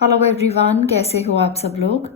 Hello everyone, कैसे हो आप सब लोग।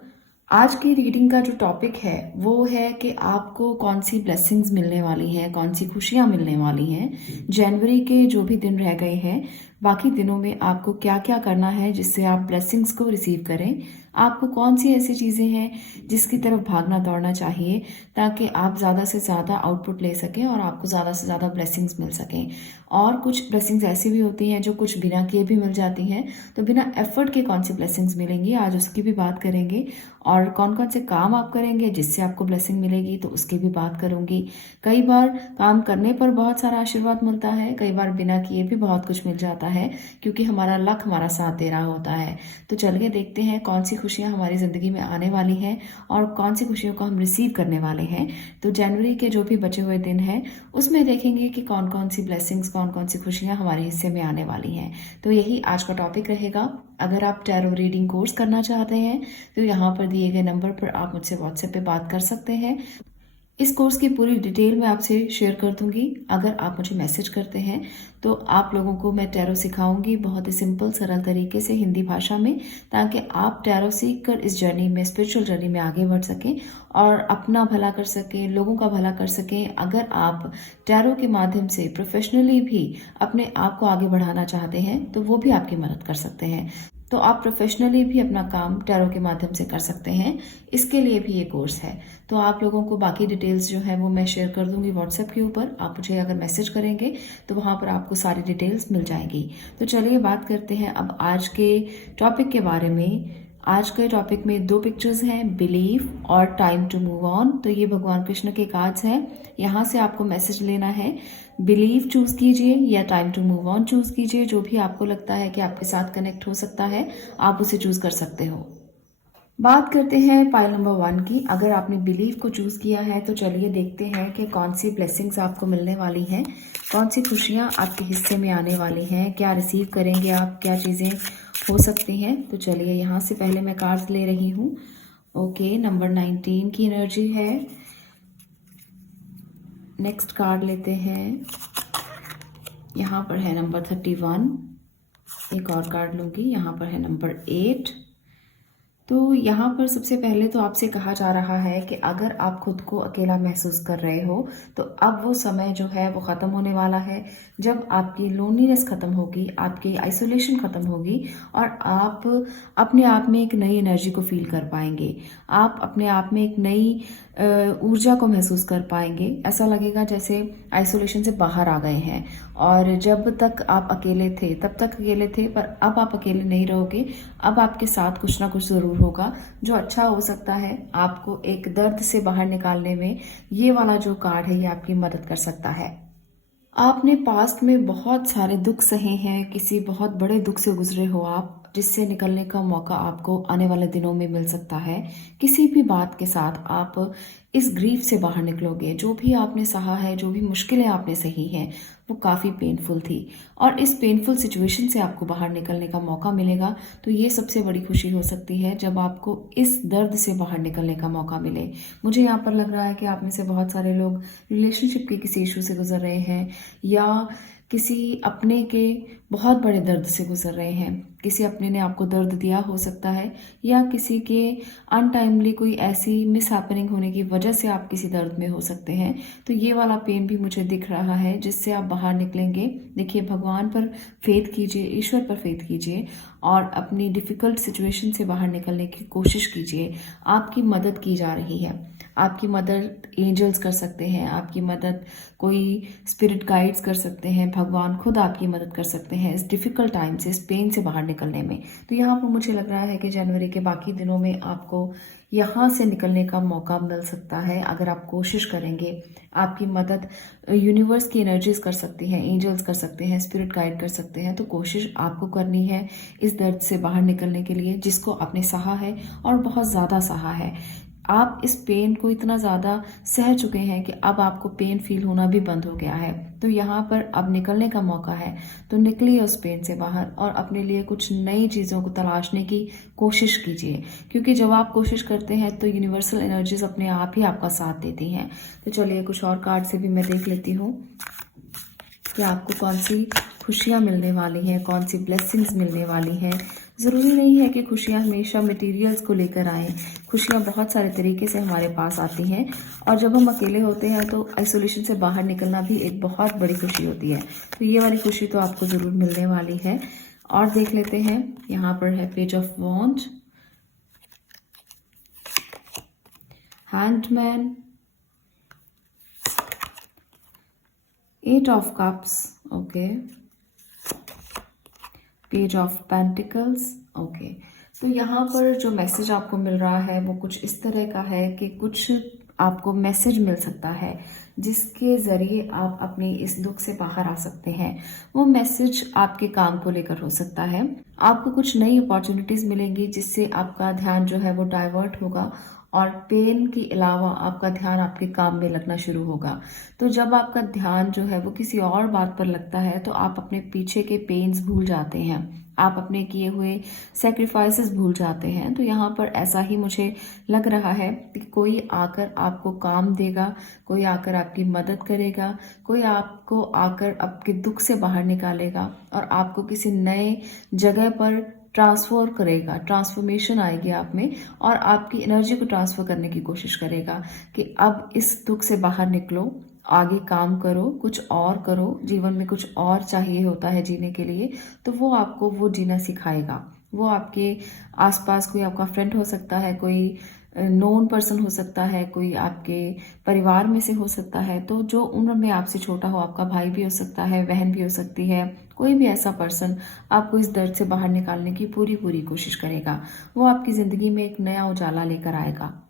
आज की रीडिंग का जो टॉपिक है वो है कि आपको कौन सी ब्लेसिंग्स मिलने वाली हैं, कौन सी खुशियां मिलने वाली हैं। जनवरी के जो भी दिन रह गए हैं, बाकी दिनों में आपको क्या क्या करना है जिससे आप ब्लेसिंग्स को रिसीव करें। आपको कौन सी ऐसी चीज़ें हैं जिसकी तरफ भागना दौड़ना चाहिए ताकि आप ज़्यादा से ज़्यादा आउटपुट ले सकें और आपको ज़्यादा से ज़्यादा ब्लेसिंग्स मिल सकें। और कुछ ब्लेसिंग्स ऐसी भी होती हैं जो कुछ बिना किए भी मिल जाती हैं, तो बिना एफर्ट के कौन सी ब्लेसिंग्स मिलेंगी आज उसकी भी बात करेंगे। और कौन कौन से काम आप करेंगे जिससे आपको ब्लेसिंग मिलेगी तो उसकी भी बात करूंगी। कई बार काम करने पर बहुत सारा आशीर्वाद मिलता है, कई बार बिना किए भी बहुत कुछ मिल जाता है क्योंकि हमारा लक हमारा साथ दे रहा होता है। तो चलिए देखते हैं कौन सी खुशियां हमारी ज़िंदगी में आने वाली हैं और कौन सी खुशियों को हम रिसीव करने वाले हैं। तो जनवरी के जो भी बचे हुए दिन हैं उसमें देखेंगे कि कौन कौन सी ब्लेसिंग्स, कौन कौन सी खुशियां हमारे हिस्से में आने वाली हैं। तो यही आज का टॉपिक रहेगा। अगर आप टैरो रीडिंग कोर्स करना चाहते हैं तो यहाँ पर दिए गए नंबर पर आप मुझसे व्हाट्सएप पे बात कर सकते हैं। इस कोर्स की पूरी डिटेल मैं आपसे शेयर कर दूंगी। अगर आप मुझे मैसेज करते हैं तो आप लोगों को मैं टैरो सिखाऊंगी बहुत ही सिंपल सरल तरीके से हिंदी भाषा में, ताकि आप टैरो सीख कर इस जर्नी में, स्पिरिचुअल जर्नी में आगे बढ़ सकें और अपना भला कर सकें, लोगों का भला कर सकें। अगर आप टैरो के माध्यम से प्रोफेशनली भी अपने आप को आगे बढ़ाना चाहते हैं तो वो भी आपकी मदद कर सकते हैं। तो आप प्रोफेशनली भी अपना काम टैरो के माध्यम से कर सकते हैं। इसके लिए भी ये कोर्स है। तो आप लोगों को बाकी डिटेल्स जो है वो मैं शेयर कर दूंगी व्हाट्सएप के ऊपर। आप मुझे अगर मैसेज करेंगे तो वहां पर आपको सारी डिटेल्स मिल जाएंगी। तो चलिए बात करते हैं अब आज के टॉपिक के बारे में। आज के टॉपिक में दो पिक्चर्स हैं, बिलीव और टाइम टू मूव ऑन। तो ये भगवान कृष्ण के कार्ड्स हैं। यहाँ से आपको मैसेज लेना है, बिलीव चूज कीजिए या time to move on choose कीजिए। जो भी आपको लगता है कि आपके साथ कनेक्ट हो सकता है आप उसे चूज कर सकते हो। बात करते हैं पाइल नंबर 1 की। अगर आपने बिलीव को चूज किया है तो चलिए देखते हैं कि कौन सी ब्लेसिंग्स आपको मिलने वाली हैं, कौन सी खुशियां आपके हिस्से में आने वाली हैं, क्या रिसीव करेंगे आप, क्या चीज़ें हो सकती हैं। तो चलिए यहाँ से पहले मैं कार्ड्स ले रही हूँ। ओके, नंबर 19 की एनर्जी है। नेक्स्ट कार्ड लेते हैं। यहाँ पर है नंबर 31। एक और कार्ड लूँगी। यहाँ पर है नंबर 8। तो यहाँ पर सबसे पहले तो आपसे कहा जा रहा है कि अगर आप खुद को अकेला महसूस कर रहे हो तो अब वो समय जो है वो ख़त्म होने वाला है, जब आपकी लोनलीनेस ख़त्म होगी, आपकी आइसोलेशन ख़त्म होगी और आप अपने आप में एक नई एनर्जी को फील कर पाएंगे। आप अपने आप में एक नई ऊर्जा को महसूस कर पाएंगे। ऐसा लगेगा जैसे आइसोलेशन से बाहर आ गए हैं और जब तक आप अकेले थे तब तक अकेले थे, पर अब आप अकेले नहीं रहोगे। अब आपके साथ कुछ ना कुछ ज़रूर होगा जो अच्छा हो सकता है। आपको एक दर्द से बाहर निकालने में ये वाला जो कार्ड है ये आपकी मदद कर सकता है। आपने पास्ट में बहुत सारे दुख सहे हैं, किसी बहुत बड़े दुख से गुजरे हो आप, जिससे निकलने का मौका आपको आने वाले दिनों में मिल सकता है। किसी भी बात के साथ आप इस ग्रीफ से बाहर निकलोगे। जो भी आपने सहा है, जो भी मुश्किलें आपने सही हैं वो काफ़ी पेनफुल थी और इस पेनफुल सिचुएशन से आपको बाहर निकलने का मौका मिलेगा। तो ये सबसे बड़ी खुशी हो सकती है जब आपको इस दर्द से बाहर निकलने का मौका मिले। मुझे यहाँ पर लग रहा है कि आप में से बहुत सारे लोग रिलेशनशिप के किसी इशू से गुजर रहे हैं या किसी अपने के बहुत बड़े दर्द से गुजर रहे हैं। किसी अपने ने आपको दर्द दिया हो सकता है या किसी के अनटाइमली कोई ऐसी मिस हैपनिंग होने की वजह से आप किसी दर्द में हो सकते हैं। तो ये वाला पेन भी मुझे दिख रहा है जिससे आप बाहर निकलेंगे। देखिए, भगवान पर फेथ कीजिए, ईश्वर पर फेथ कीजिए और अपनी डिफ़िकल्ट सिचुएशन से बाहर निकलने की कोशिश कीजिए। आपकी मदद की जा रही है। आपकी मदद एंजल्स कर सकते हैं, आपकी मदद कोई स्पिरिट गाइड्स कर सकते हैं, भगवान खुद आपकी मदद कर सकते हैं इस डिफ़िकल्ट टाइम से, इस पेन से बाहर निकलने में। तो यहाँ पर मुझे लग रहा है कि जनवरी के बाकी दिनों में आपको यहाँ से निकलने का मौका मिल सकता है अगर आप कोशिश करेंगे। आपकी मदद यूनिवर्स की एनर्जीज कर सकती हैं, एंजल्स कर सकते हैं, स्पिरिट गाइड कर सकते हैं। तो कोशिश आपको करनी है इस दर्द से बाहर निकलने के लिए जिसको आपने सहा है और बहुत ज़्यादा सहा है। आप इस पेन को इतना ज़्यादा सह चुके हैं कि अब आपको पेन फील होना भी बंद हो गया है। तो यहाँ पर अब निकलने का मौका है। तो निकलिए उस पेन से बाहर और अपने लिए कुछ नई चीज़ों को तलाशने की कोशिश कीजिए, क्योंकि जब आप कोशिश करते हैं तो यूनिवर्सल एनर्जीज अपने आप ही आपका साथ देती हैं। तो चलिए कुछ और कार्ड से भी मैं देख लेती हूँ। कि आपको कौन सी खुशियाँ मिलने वाली हैं, कौन सी ब्लेसिंग्स मिलने वाली हैं। ज़रूरी नहीं है कि खुशियाँ हमेशा मटेरियल्स को लेकर आएँ। खुशियाँ बहुत सारे तरीके से हमारे पास आती हैं और जब हम अकेले होते हैं तो आइसोलेशन से बाहर निकलना भी एक बहुत बड़ी खुशी होती है। तो ये वाली खुशी तो आपको ज़रूर मिलने वाली है। और देख लेते हैं, यहाँ पर है page of wand, hanged man, eight of cups, okay, page of pentacles, okay. तो यहाँ पर जो मैसेज आपको मिल रहा है वो कुछ इस तरह का है कि कुछ आपको मैसेज मिल सकता है जिसके ज़रिए आप अपनी इस दुख से बाहर आ सकते हैं। वो मैसेज आपके काम को लेकर हो सकता है। आपको कुछ नई अपॉर्चुनिटीज़ मिलेंगी जिससे आपका ध्यान जो है वो डाइवर्ट होगा और पेन के अलावा आपका ध्यान आपके काम में लगना शुरू होगा। तो जब आपका ध्यान जो है वो किसी और बात पर लगता है तो आप अपने पीछे के पेन्स भूल जाते हैं, आप अपने किए हुए सेक्रीफाइसेस भूल जाते हैं। तो यहाँ पर ऐसा ही मुझे लग रहा है कि कोई आकर आपको काम देगा, कोई आकर आपकी मदद करेगा, कोई आपको आकर आपके दुख से बाहर निकालेगा और आपको किसी नए जगह पर ट्रांसफर करेगा, ट्रांसफॉर्मेशन आएगी आप में और आपकी एनर्जी को ट्रांसफ़र करने की कोशिश करेगा कि अब इस दुख से बाहर निकलो, आगे काम करो, कुछ और करो, जीवन में कुछ और चाहिए होता है जीने के लिए, तो वो आपको वो जीना सिखाएगा। वो आपके आसपास कोई आपका फ्रेंड हो सकता है, कोई नोन पर्सन हो सकता है, कोई आपके परिवार में से हो सकता है, तो जो उम्र में आपसे छोटा हो, आपका भाई भी हो सकता है, बहन भी हो सकती है, कोई भी ऐसा पर्सन आपको इस दर्द से बाहर निकालने की पूरी पूरी कोशिश करेगा। वो आपकी ज़िंदगी में एक नया उजाला लेकर आएगा।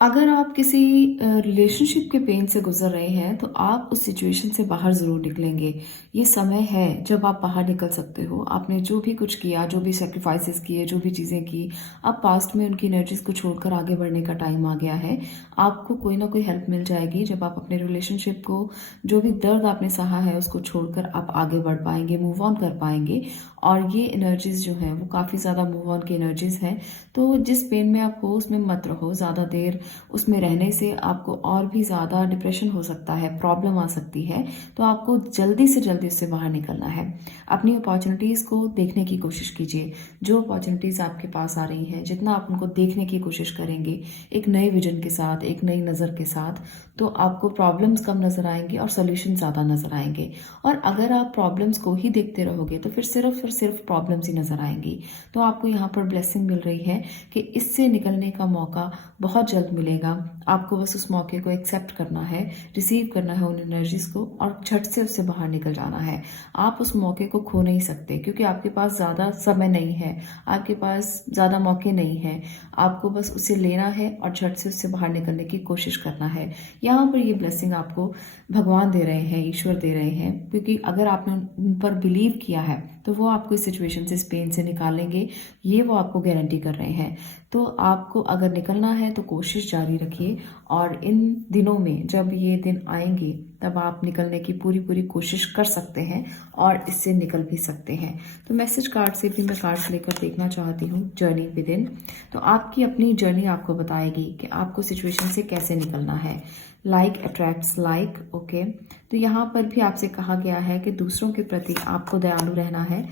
अगर आप किसी रिलेशनशिप के पेन से गुजर रहे हैं तो आप उस सिचुएशन से बाहर ज़रूर निकलेंगे। ये समय है जब आप बाहर निकल सकते हो। आपने जो भी कुछ किया, जो भी सैक्रिफाइसेस किए, जो भी चीज़ें की, अब पास्ट में उनकी एनर्जीज को छोड़कर आगे बढ़ने का टाइम आ गया है। आपको कोई ना कोई हेल्प मिल जाएगी जब आप अपने रिलेशनशिप को, जो भी दर्द आपने सहा है उसको छोड़कर आप आगे बढ़ पाएंगे, मूव ऑन कर पाएंगे। और ये एनर्जीज जो हैं वो काफ़ी ज़्यादा मूव ऑन की एनर्जीज हैं। तो जिस पेन में आप हो उसमें मत रहो ज़्यादा देर। उसमें रहने से आपको और भी ज़्यादा डिप्रेशन हो सकता है, प्रॉब्लम आ सकती है। तो आपको जल्दी से जल्दी उससे बाहर निकलना है। अपनी अपॉर्चुनिटीज़ को देखने की कोशिश कीजिए। जो अपॉर्चुनिटीज़ आपके पास आ रही हैं, जितना आप उनको देखने की कोशिश करेंगे एक नए विजन के साथ, एक नई नज़र के साथ, तो आपको प्रॉब्लम्स कम नज़र आएंगी और सोल्यूशन ज़्यादा नज़र आएंगे। और अगर आप प्रॉब्लम्स को ही देखते रहोगे तो फिर सिर्फ और सिर्फ प्रॉब्लम्स ही नज़र आएंगी। तो आपको यहाँ पर ब्लेसिंग मिल रही है कि इससे निकलने का मौका बहुत जल्द मिलेगा। आपको बस उस मौके को एक्सेप्ट करना है, रिसीव करना है उन एनर्जीज़ को और झट से उससे बाहर निकल जाना है। आप उस मौके को खो नहीं सकते क्योंकि आपके पास ज़्यादा समय नहीं है, आपके पास ज़्यादा मौके नहीं हैं। आपको बस उसे लेना है और झट से उससे बाहर निकलने की कोशिश करना है। यहाँ पर ये ब्लेसिंग आपको भगवान दे रहे हैं, ईश्वर दे रहे हैं, क्योंकि अगर आपने उन पर बिलीव किया है तो वो आपको इस सिचुएशन से, इस पेन से निकालेंगे, ये वो आपको गारंटी कर रहे हैं। तो आपको अगर निकलना है तो कोशिश जारी रखिए और इन दिनों में जब ये दिन आएंगे तब आप निकलने की पूरी पूरी कोशिश कर सकते हैं और इससे निकल भी सकते हैं। तो मैसेज कार्ड से भी मैं कार्ड्स लेकर देखना चाहती हूँ जर्नी विद इन। तो आपकी अपनी जर्नी आपको बताएगी कि आपको सिचुएशन से कैसे निकलना है। Like attracts like, okay. तो यहाँ पर भी आपसे कहा गया है कि दूसरों के प्रति आपको दयालु रहना है।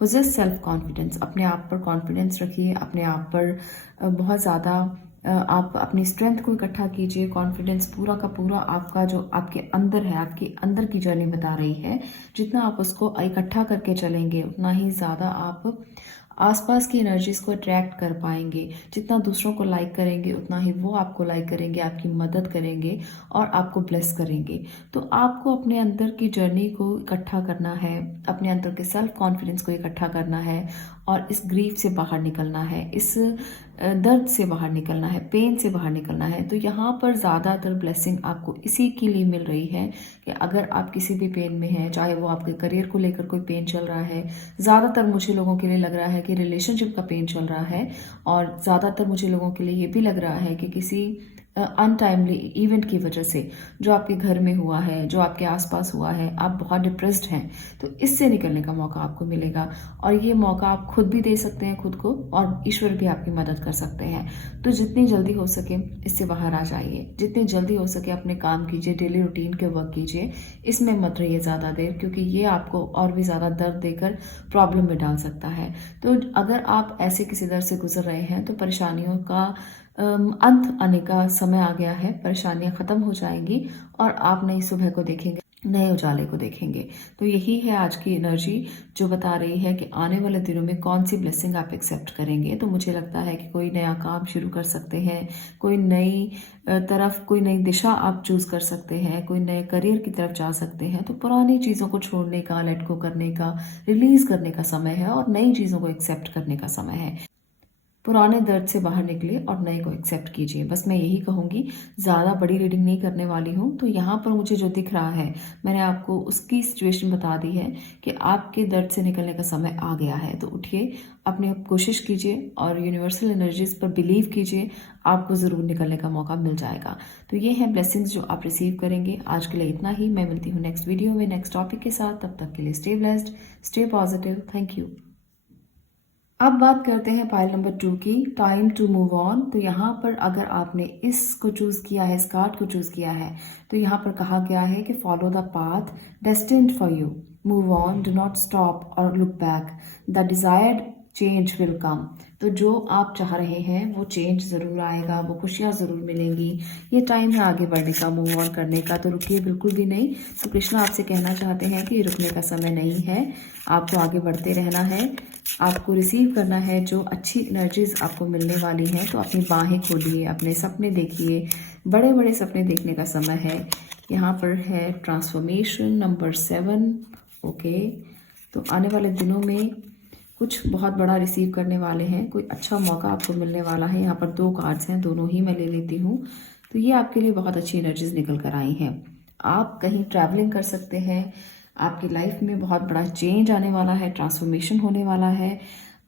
पोजेस सेल्फ कॉन्फिडेंस, अपने आप पर कॉन्फिडेंस रखिए, अपने आप पर बहुत ज़्यादा आप अपनी स्ट्रेंथ को इकट्ठा कीजिए। कॉन्फिडेंस पूरा का पूरा आपका जो आपके अंदर है, आपके अंदर की जर्नी बता रही है। जितना आप उसको इकट्ठा करके चलेंगे उतना ही ज़्यादा आप आसपास की एनर्जीज को अट्रैक्ट कर पाएंगे। जितना दूसरों को लाइक करेंगे उतना ही वो आपको लाइक करेंगे, आपकी मदद करेंगे और आपको ब्लेस करेंगे। तो आपको अपने अंदर की जर्नी को इकट्ठा करना है, अपने अंदर के सेल्फ कॉन्फिडेंस को इकट्ठा करना है और इस ग्रीफ से बाहर निकलना है, इस दर्द से बाहर निकलना है, पेन से बाहर निकलना है। तो यहाँ पर ज़्यादातर ब्लेसिंग आपको इसी के लिए मिल रही है कि अगर आप किसी भी पेन में हैं, चाहे वो आपके करियर को लेकर कोई पेन चल रहा है, ज़्यादातर मुझे लोगों के लिए लग रहा है कि रिलेशनशिप का पेन चल रहा है और ज़्यादातर मुझे लोगों के लिए ये भी लग रहा है कि किसी अनटाइमली इवेंट की वजह से, जो आपके घर में हुआ है, जो आपके आसपास हुआ है, आप बहुत डिप्रेस्ड हैं, तो इससे निकलने का मौका आपको मिलेगा। और ये मौका आप खुद भी दे सकते हैं खुद को, और ईश्वर भी आपकी मदद कर सकते हैं। तो जितनी जल्दी हो सके इससे बाहर आ जाइए, जितनी जल्दी हो सके अपने काम कीजिए, डेली रूटीन के वर्क कीजिए, इसमें मत रहिए ज़्यादा देर, क्योंकि ये आपको और भी ज़्यादा दर्द देकर प्रॉब्लम में डाल सकता है। तो अगर आप ऐसे किसी दर्द से गुजर रहे हैं तो परेशानियों का अंत आने का समय आ गया है, परेशानियां खत्म हो जाएंगी और आप नई सुबह को देखेंगे, नए उजाले को देखेंगे। तो यही है आज की एनर्जी जो बता रही है कि आने वाले दिनों में कौन सी ब्लेसिंग आप एक्सेप्ट करेंगे। तो मुझे लगता है कि कोई नया काम शुरू कर सकते हैं, कोई नई तरफ, कोई नई दिशा आप चूज कर सकते हैं, कोई नए करियर की तरफ जा सकते हैं। तो पुरानी चीज़ों को छोड़ने का, लेट गो करने का, रिलीज करने का समय है और नई चीज़ों को एक्सेप्ट करने का समय है। पुराने दर्द से बाहर निकलिए और नए को एक्सेप्ट कीजिए, बस मैं यही कहूँगी। ज़्यादा बड़ी रीडिंग नहीं करने वाली हूँ। तो यहाँ पर मुझे जो दिख रहा है, मैंने आपको उसकी सिचुएशन बता दी है कि आपके दर्द से निकलने का समय आ गया है। तो उठिए, अपने आप कोशिश कीजिए और यूनिवर्सल एनर्जीज पर बिलीव कीजिए, आपको ज़रूर निकलने का मौका मिल जाएगा। तो ये हैं ब्लेसिंग्स जो आप रिसीव करेंगे। आज के लिए इतना ही। मैं मिलती हूँ नेक्स्ट वीडियो में नेक्स्ट टॉपिक के साथ। तब तक के लिए stay blessed, stay positive. Thank you. अब बात करते हैं पाइल नंबर 2 की, टाइम टू मूव ऑन। तो यहाँ पर अगर आपने इसको चूज किया है, इस कार्ड को चूज किया है, तो यहाँ पर कहा गया है कि follow the path destined for you, move on, do not stop और look back, the desired change will come. तो जो आप चाह रहे हैं वो चेंज ज़रूर आएगा, वो खुशियाँ ज़रूर मिलेंगी। ये टाइम है आगे बढ़ने का, मूव ऑन करने का। तो रुकिए बिल्कुल भी नहीं। तो कृष्णा आपसे कहना चाहते हैं कि रुकने का समय नहीं है, आपको आगे बढ़ते रहना है, आपको रिसीव करना है जो अच्छी एनर्जीज आपको मिलने वाली हैं। तो अपनी बाहें खोलिए, अपने सपने देखिए, बड़े बड़े सपने देखने का समय है। यहाँ पर है ट्रांसफॉर्मेशन नंबर 7। ओके, तो आने वाले दिनों में कुछ बहुत बड़ा रिसीव करने वाले हैं, कोई अच्छा मौका आपको मिलने वाला है। यहाँ पर 2 कार्ड्स हैं, दोनों ही मैं ले लेती हूँ। तो ये आपके लिए बहुत अच्छी एनर्जीज निकल कर आई हैं। आप कहीं ट्रैवलिंग कर सकते हैं, आपकी लाइफ में बहुत बड़ा चेंज आने वाला है, ट्रांसफॉर्मेशन होने वाला है।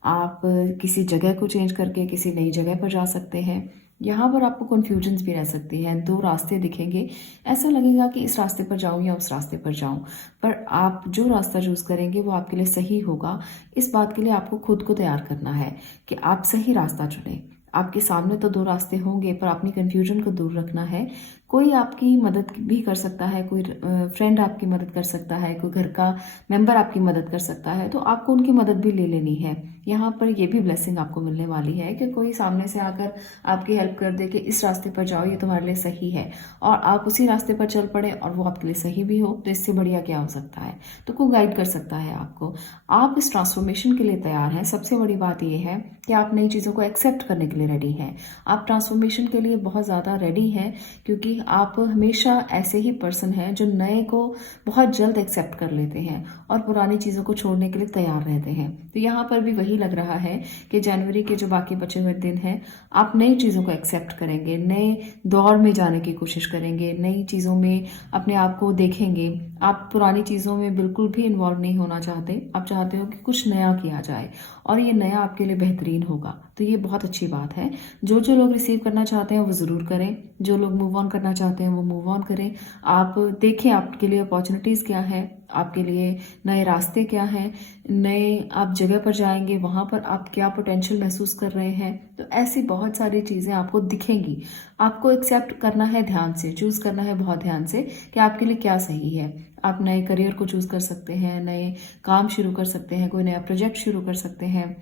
आप किसी जगह को चेंज करके किसी नई जगह पर जा सकते हैं। यहाँ पर आपको कन्फ्यूजन्स भी रह सकती हैं, 2 रास्ते दिखेंगे, ऐसा लगेगा कि इस रास्ते पर जाऊँ या उस रास्ते पर जाऊँ, पर आप जो रास्ता चूज करेंगे वो आपके लिए सही होगा। इस बात के लिए आपको खुद को तैयार करना है कि आप सही रास्ता चुनें। आपके सामने तो 2 रास्ते होंगे, पर अपनी कन्फ्यूजन को दूर रखना है। कोई आपकी मदद भी कर सकता है, कोई फ्रेंड आपकी मदद कर सकता है, कोई घर का मेंबर आपकी मदद कर सकता है, तो आपको उनकी मदद भी ले लेनी है। यहाँ पर ये भी ब्लेसिंग आपको मिलने वाली है कि कोई सामने से आकर आपकी हेल्प कर दे कि इस रास्ते पर जाओ, ये तुम्हारे लिए सही है, और आप उसी रास्ते पर चल पड़े और वो आपके लिए सही भी हो। तो इससे बढ़िया क्या हो सकता है। तो कोई गाइड कर सकता है आपको। आप इस ट्रांसफॉर्मेशन के लिए तैयार हैं। सबसे बड़ी बात यह है कि आप नई चीज़ों को एक्सेप्ट करने के लिए रेडी हैं। आप ट्रांसफॉर्मेशन के लिए बहुत ज़्यादा रेडी हैं, क्योंकि आप हमेशा ऐसे ही पर्सन हैं जो नए को बहुत जल्द एक्सेप्ट कर लेते हैं और पुरानी चीज़ों को छोड़ने के लिए तैयार रहते हैं। तो यहाँ पर भी वही लग रहा है कि जनवरी के जो बाकी बचे हुए दिन हैं, आप नई चीज़ों को एक्सेप्ट करेंगे, नए दौर में जाने की कोशिश करेंगे, नई चीज़ों में अपने आप को देखेंगे। आप पुरानी चीज़ों में बिल्कुल भी इन्वॉल्व नहीं होना चाहते। आप चाहते हो कि कुछ नया किया जाए और ये नया आपके लिए बेहतरीन होगा। तो ये बहुत अच्छी बात है। जो लोग रिसीव करना चाहते हैं वो ज़रूर करें, जो लोग मूव ऑन करना चाहते हैं वो मूव ऑन करें। आप देखें आपके लिए अपॉर्चुनिटीज़ क्या है, आपके लिए नए रास्ते क्या हैं, नए आप जगह पर जाएंगे, वहाँ पर आप क्या पोटेंशियल महसूस कर रहे हैं। तो ऐसी बहुत सारी चीज़ें आपको दिखेंगी। आपको एक्सेप्ट करना है, ध्यान से चूज़ करना है, बहुत ध्यान से, कि आपके लिए क्या सही है। आप नए करियर को चूज़ कर सकते हैं, नए काम शुरू कर सकते हैं, कोई नया प्रोजेक्ट शुरू कर सकते हैं,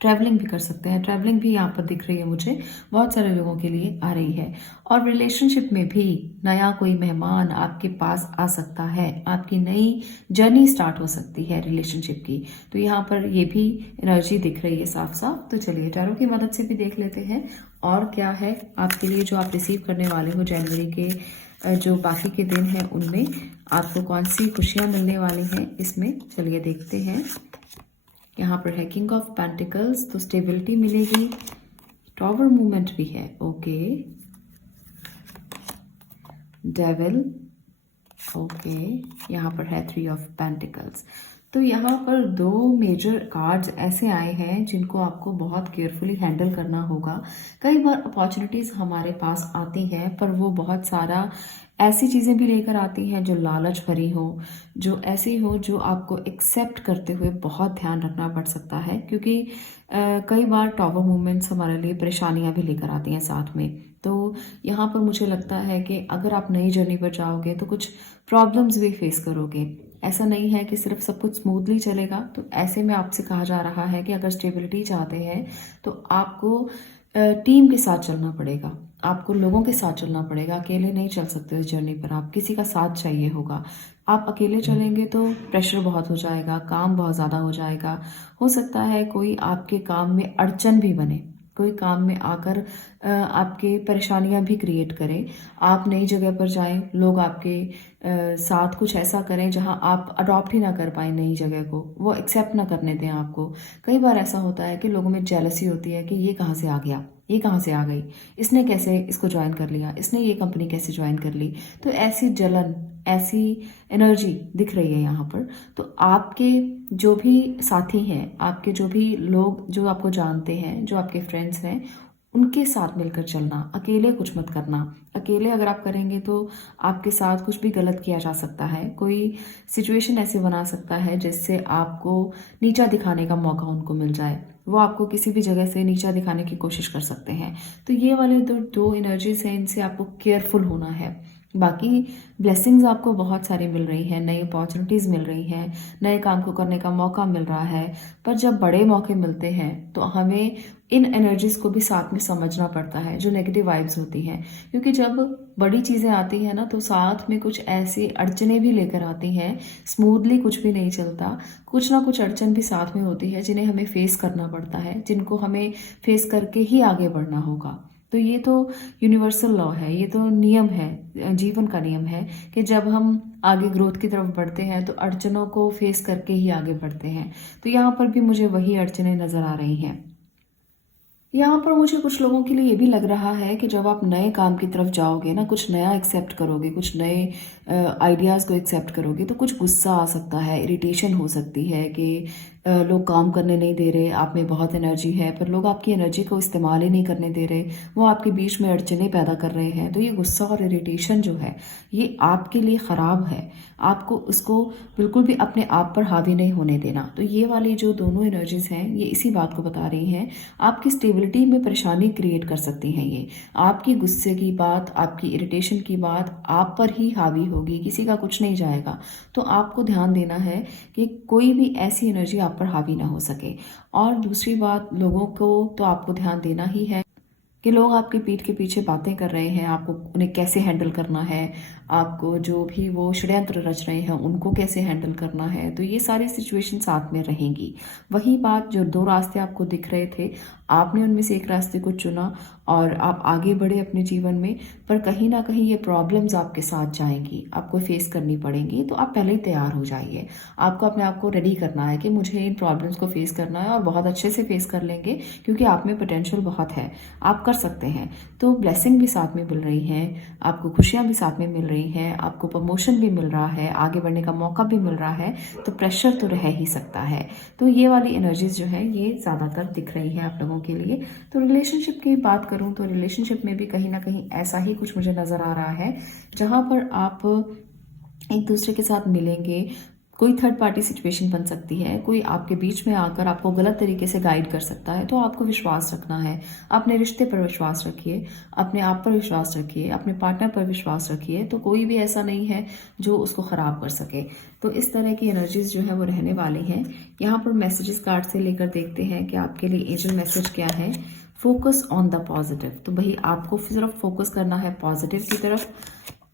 ट्रैवलिंग भी कर सकते हैं। ट्रैवलिंग भी यहाँ पर दिख रही है मुझे, बहुत सारे लोगों के लिए आ रही है। और रिलेशनशिप में भी नया कोई मेहमान आपके पास आ सकता है, आपकी नई जर्नी स्टार्ट हो सकती है रिलेशनशिप की। तो यहाँ पर ये भी एनर्जी दिख रही है साफ साफ। तो चलिए टैरो की मदद से भी देख लेते हैं और क्या है आपके लिए जो आप रिसीव करने वाले हो जनवरी के जो बाकी के दिन हैं उनमें आपको कौन सी खुशियाँ मिलने वाली हैं इसमें। चलिए देखते हैं। यहाँ पर है किंग ऑफ पेंटिकल्स, तो स्टेबिलिटी मिलेगी, टॉवर मूवमेंट भी है। ओके, डेविल, ओके, यहाँ पर है 3 ऑफ पेंटिकल्स। तो यहाँ पर 2 मेजर कार्ड्स ऐसे आए हैं जिनको आपको बहुत केयरफुली हैंडल करना होगा। कई बार अपॉर्चुनिटीज़ हमारे पास आती हैं पर वो बहुत सारा ऐसी चीज़ें भी लेकर आती हैं जो लालच भरी हो, जो ऐसी हो जो आपको एक्सेप्ट करते हुए बहुत ध्यान रखना पड़ सकता है, क्योंकि कई बार टॉवर मूवमेंट्स हमारे लिए परेशानियां भी लेकर आती हैं साथ में। तो यहाँ पर मुझे लगता है कि अगर आप नई जर्नी पर जाओगे तो कुछ प्रॉब्लम्स भी फेस करोगे। ऐसा नहीं है कि सिर्फ सब कुछ स्मूथली चलेगा। तो ऐसे में आपसे कहा जा रहा है कि अगर स्टेबिलिटी चाहते हैं तो आपको टीम के साथ चलना पड़ेगा, आपको लोगों के साथ चलना पड़ेगा। अकेले नहीं चल सकते इस जर्नी पर, आप किसी का साथ चाहिए होगा। आप अकेले चलेंगे तो प्रेशर बहुत हो जाएगा, काम बहुत ज़्यादा हो जाएगा। हो सकता है कोई आपके काम में अड़चन भी बने, कोई काम में आकर आपके परेशानियां भी क्रिएट करें। आप नई जगह पर जाएं, लोग आपके साथ कुछ ऐसा करें जहां आप अडॉप्ट ही ना कर पाए नई जगह को, वो एक्सेप्ट ना करने दें आपको। कई बार ऐसा होता है कि लोगों में जेलसी होती है कि ये कहाँ से आ गया, ये कहाँ से आ गई, इसने कैसे इसको ज्वाइन कर लिया, इसने ये कंपनी कैसे ज्वाइन कर ली। तो ऐसी जलन, ऐसी एनर्जी दिख रही है यहाँ पर। तो आपके जो भी साथी हैं, आपके जो भी लोग जो आपको जानते हैं, जो आपके फ्रेंड्स हैं, उनके साथ मिलकर चलना, अकेले कुछ मत करना। अकेले अगर आप करेंगे तो आपके साथ कुछ भी गलत किया जा सकता है, कोई सिचुएशन ऐसे बना सकता है जिससे आपको नीचा दिखाने का मौका उनको मिल जाए। वो आपको किसी भी जगह से नीचा दिखाने की कोशिश कर सकते हैं। तो ये वाले दो एनर्जीज हैं, इनसे आपको केयरफुल होना है। बाकी ब्लेसिंग्स आपको बहुत सारी मिल रही हैं, नई अपॉर्चुनिटीज़ मिल रही हैं, नए काम को करने का मौका मिल रहा है। पर जब बड़े मौके मिलते हैं तो हमें इन एनर्जीज को भी साथ में समझना पड़ता है, जो नेगेटिव वाइब्स होती हैं। क्योंकि जब बड़ी चीज़ें आती हैं ना तो साथ में कुछ ऐसी अड़चने भी लेकर आती हैं। स्मूथली कुछ भी नहीं चलता, कुछ ना कुछ अड़चन भी साथ में होती है जिन्हें हमें फेस करना पड़ता है, जिनको हमें फेस करके ही आगे बढ़ना होगा। तो ये तो यूनिवर्सल लॉ है, ये तो नियम है, जीवन का नियम है कि जब हम आगे ग्रोथ की तरफ बढ़ते हैं तो अड़चनों को फेस करके ही आगे बढ़ते हैं। तो यहाँ पर भी मुझे वही अड़चनें नजर आ रही हैं। यहाँ पर मुझे कुछ लोगों के लिए ये भी लग रहा है कि जब आप नए काम की तरफ जाओगे ना, कुछ नया एक्सेप्ट करोगे, कुछ नए आइडियाज़ को एक्सेप्ट करोगे तो कुछ गुस्सा आ सकता है, इरिटेशन हो सकती है कि लोग काम करने नहीं दे रहे, आप में बहुत एनर्जी है पर लोग आपकी एनर्जी को इस्तेमाल ही नहीं करने दे रहे, वो आपके बीच में अड़चने पैदा कर रहे हैं। तो ये गुस्सा और इरिटेशन जो है ये आपके लिए ख़राब है। आपको उसको बिल्कुल भी अपने आप पर हावी नहीं होने देना। तो ये वाली जो दोनों एनर्जीज हैं ये इसी बात को बता रही हैं, आपकी स्टेबिलिटी में परेशानी क्रिएट कर सकती हैं। ये आपकी गुस्से की बात, आपकी इरिटेशन की बात आप पर ही हावी होगी, किसी का कुछ नहीं जाएगा। तो आपको ध्यान देना है कि कोई भी ऐसी एनर्जी आप पर हावी ना हो सके। और दूसरी बात, लोगों को तो आपको ध्यान देना ही है कि लोग आपके पीठ के पीछे बातें कर रहे हैं, आपको उन्हें कैसे हैंडल करना है, आपको जो भी वो षड्यंत्र रच रहे हैं उनको कैसे हैंडल करना है। तो ये सारी सिचुएशन साथ में रहेंगी। वही बात, जो 2 रास्ते आपको दिख रहे थे, आपने उनमें से एक रास्ते को चुना और आप आगे बढ़े अपने जीवन में, पर कहीं ना कहीं ये प्रॉब्लम्स आपके साथ जाएंगी, आपको फेस करनी पड़ेंगी। तो आप पहले ही तैयार हो जाइए। आपको अपने आप को रेडी करना है कि मुझे इन प्रॉब्लम्स को फेस करना है और बहुत अच्छे से फेस कर लेंगे, क्योंकि आप में पोटेंशियल बहुत है, आप कर सकते हैं। तो ब्लेसिंग भी साथ में मिल रही हैं, आपको खुशियाँ भी साथ में मिल रही हैं, आपको प्रमोशन भी मिल रहा है, आगे बढ़ने का मौका भी मिल रहा है। तो प्रेशर तो रह ही सकता है। तो ये वाली एनर्जीज जो है ये ज़्यादातर दिख रही है आप लोगों के लिए। तो रिलेशनशिप की बात करूं तो रिलेशनशिप में भी कहीं ना कहीं ऐसा ही कुछ मुझे नज़र आ रहा है, जहां पर आप एक दूसरे के साथ मिलेंगे। कोई थर्ड पार्टी सिचुएशन बन सकती है, कोई आपके बीच में आकर आपको गलत तरीके से गाइड कर सकता है। तो आपको विश्वास रखना है, अपने रिश्ते पर विश्वास रखिए, अपने आप पर विश्वास रखिए, अपने पार्टनर पर विश्वास रखिए। तो कोई भी ऐसा नहीं है जो उसको ख़राब कर सके। तो इस तरह की एनर्जीज जो है वो रहने वाली हैं। यहाँ पर मैसेजेस कार्ड से लेकर देखते हैं कि आपके लिए एंजल मैसेज क्या है। Focus on the positive. तो भाई आपको सिर्फ फोकस करना है पॉजिटिव की तरफ।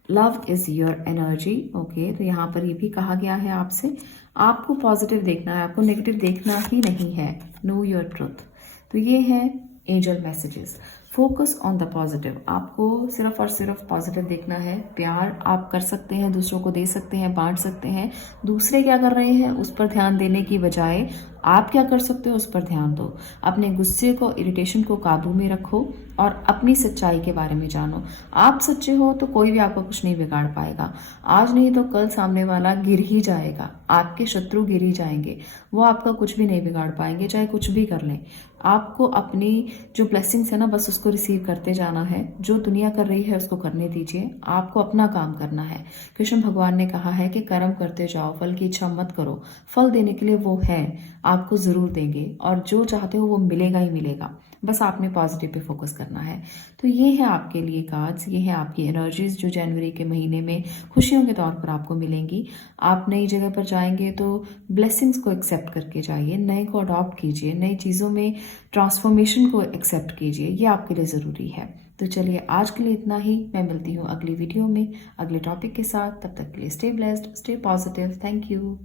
Love is your energy. Okay, तो यहाँ पर ये भी कहा गया है आपसे, आपको पॉजिटिव देखना है, आपको नेगेटिव देखना ही नहीं है। Know your truth. तो ये है angel messages. Focus on the positive, आपको सिर्फ और सिर्फ पॉजिटिव देखना है। प्यार आप कर सकते हैं, दूसरों को दे सकते हैं, बांट सकते हैं। दूसरे क्या कर रहे हैं उस पर ध्यान देने की बजाय आप क्या कर सकते हो उस पर ध्यान दो। अपने गुस्से को, इरिटेशन को काबू में रखो और अपनी सच्चाई के बारे में जानो। आप सच्चे हो तो कोई भी आपको कुछ नहीं बिगाड़ पाएगा। आज नहीं तो कल सामने वाला गिर ही जाएगा, आपके शत्रु गिर ही जाएंगे, वो आपका कुछ भी नहीं बिगाड़ पाएंगे, चाहे कुछ भी कर लें। आपको अपनी जो ब्लेसिंग्स है ना, बस उसको रिसीव करते जाना है। जो दुनिया कर रही है उसको करने दीजिए, आपको अपना काम करना है। कृष्ण भगवान ने कहा है कि कर्म करते जाओ, फल की इच्छा मत करो। फल देने के लिए वो है, आपको ज़रूर देंगे और जो चाहते हो वो मिलेगा ही मिलेगा। बस आपने पॉजिटिव पे फोकस करना है। तो ये है आपके लिए कार्ड्स, ये है आपकी एनर्जीज जो जनवरी के महीने में खुशियों के तौर पर आपको मिलेंगी। आप नई जगह पर जाएंगे तो ब्लेसिंग्स को एक्सेप्ट करके जाइए, नए को अडॉप्ट कीजिए, नई चीज़ों में ट्रांसफॉर्मेशन को एक्सेप्ट कीजिए, ये आपके लिए ज़रूरी है। तो चलिए आज के लिए इतना ही। मैं मिलती हूँ अगली वीडियो में अगले टॉपिक के साथ। तब तक के लिए stay blessed, stay positive. Thank you.